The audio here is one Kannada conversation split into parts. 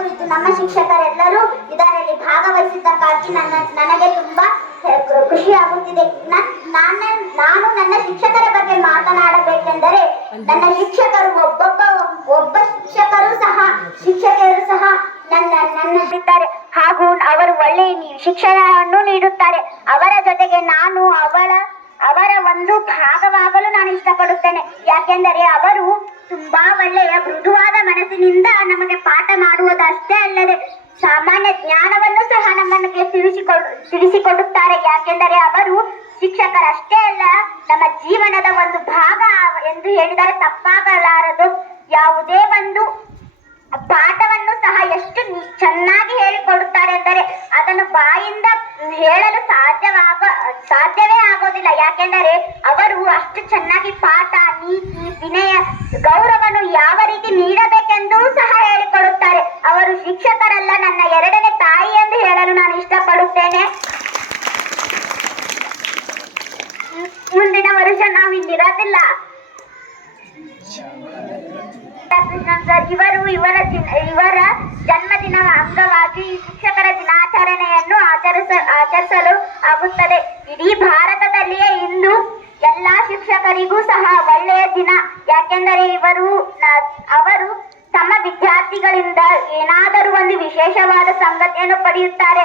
ಕುರಿತು ನಮ್ಮ ಶಿಕ್ಷಕರೆಲ್ಲರೂ ಇದರಲ್ಲಿ ಭಾಗವಹಿಸಿದ್ದಕ್ಕಾಗಿ ನನಗೆ ತುಂಬಾ ಖುಷಿಯಾಗುತ್ತಿದೆ. ನಾನು ನನ್ನ ಶಿಕ್ಷಕರ ಬಗ್ಗೆ ಮಾತನಾಡಬೇಕೆಂದರೆ, ನನ್ನ ಶಿಕ್ಷಕರು ಒಬ್ಬ ಶಿಕ್ಷಕರು ಸಹ ನನ್ನಿದ್ದಾರೆ ಹಾಗೂ ಅವರು ಒಳ್ಳೆಯ ಶಿಕ್ಷಣವನ್ನು ನೀಡುತ್ತಾರೆ. ಅವರ ಜೊತೆಗೆ ನಾನು ಅವರ ಒಂದು ಭಾಗವಾಗಲು ನಾನು ಇಷ್ಟಪಡುತ್ತೇನೆ. ಯಾಕೆಂದರೆ ಅವರು ತುಂಬಾ ಒಳ್ಳೆಯ ಮೃದುವಾದ ಮನಸ್ಸಿನಿಂದ ನಮಗೆ ಪಾಠ ಮಾಡುವುದಷ್ಟೇ ಅಲ್ಲದೆ ಸಾಮಾನ್ಯ ಜ್ಞಾನವನ್ನು ಸಹ ನಮಗೆ ತಿಳಿಸಿಕೊಡುತ್ತಾರೆ. ಯಾಕೆಂದರೆ ಅವರು ಶಿಕ್ಷಕರಷ್ಟೇ ಅಲ್ಲ, ನಮ್ಮ ಜೀವನದ ಒಂದು ಭಾಗ ಎಂದು ಹೇಳಿದರೆ ತಪ್ಪಾಗಲಾರದು. ಯಾವುದೇ ಒಂದು ಪಾಠವನ್ನು ಸಹ ಎಷ್ಟು ಚೆನ್ನಾಗಿ ಹೇಳಿಕೊಡುತ್ತಾರೆ ಎಂದರೆ ಅದನ್ನು ಬಾಯಿಂದ ಹೇಳಲು ಸಾಧ್ಯವೇ ಆಗೋದಿಲ್ಲ. ಯಾಕೆಂದರೆ ಅವರು ಅಷ್ಟು ಚೆನ್ನಾಗಿ ಪಾಠ, ನೀತಿ, ವಿನಯ, ಗೌರವವನ್ನು ಯಾವ ರೀತಿ ನೀಡಬೇಕೆಂದೂ ಸಹ ಹೇಳಿಕೊಡುತ್ತಾರೆ. ಅವರು ಶಿಕ್ಷಕರಲ್ಲ, ನನ್ನ ಎರಡನೇ ತಾಯಿ ಎಂದು ಹೇಳಲು ನಾನು ಇಷ್ಟಪಡುತ್ತೇನೆ. ಮುಂದಿನ ವರ್ಷ ನಾವು ಇಲ್ಲಿರೋದಿಲ್ಲ. ಕೃಷ್ಣನ್ ಸರ್ ಇವರ ಜನ್ಮದಿನ ಅಂಗವಾಗಿ ಶಿಕ್ಷಕರ ದಿನಾಚರಣೆಯನ್ನು ಆಚರಿಸಲು ಆಗುತ್ತದೆ. ಇಡೀ ಭಾರತದಲ್ಲಿಯೇ ಇಂದು ಎಲ್ಲಾ ಶಿಕ್ಷಕರಿಗೂ ಸಹ ಒಳ್ಳೆಯ ದಿನ. ಯಾಕೆಂದರೆ ಅವರು ತಮ್ಮ ವಿದ್ಯಾರ್ಥಿಗಳಿಂದ ಏನಾದರೂ ಒಂದು ವಿಶೇಷವಾದ ಸಂಗತಿಯನ್ನು ಪಡೆಯುತ್ತಾರೆ.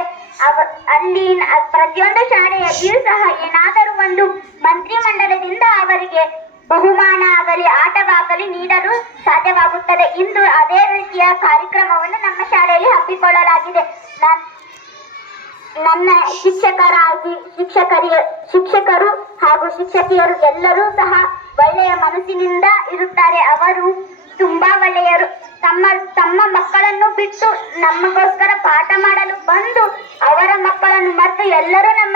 ಅಲ್ಲಿ ಪ್ರತಿಯೊಂದು ಶಾಲೆಯಲ್ಲಿಯೂ ಸಹ ಏನಾದರೂ ಒಂದು ಮಂತ್ರಿಮಂಡಲದಿಂದ ಅವರಿಗೆ ಬಹುಮಾನ ಆಗಲಿ ಆಟವಾಗಲಿ ನೀಡಲು ಸಾಧ್ಯವಾಗುತ್ತದೆ. ಇಂದು ಅದೇ ರೀತಿಯ ಕಾರ್ಯಕ್ರಮವನ್ನು ನಮ್ಮ ಶಾಲೆಯಲ್ಲಿ ಹಮ್ಮಿಕೊಳ್ಳಲಾಗಿದೆ. ನನ್ನ ಶಿಕ್ಷಕರು ಹಾಗೂ ಶಿಕ್ಷಕಿಯರು ಎಲ್ಲರೂ ಸಹ ಒಳ್ಳೆಯ ಮನಸ್ಸಿನಿಂದ ಇರುತ್ತಾರೆ. ಅವರು ತುಂಬಾ ಒಳ್ಳೆಯರು. ತಮ್ಮ ಮಕ್ಕಳನ್ನು ಬಿಟ್ಟು ನಮಗೋಸ್ಕರ ಪಾಠ ಮಾಡಲು ಬಂದು ಅವರ ಮಕ್ಕಳನ್ನು ಮತ್ತು ಎಲ್ಲರೂ ನಮ್ಮ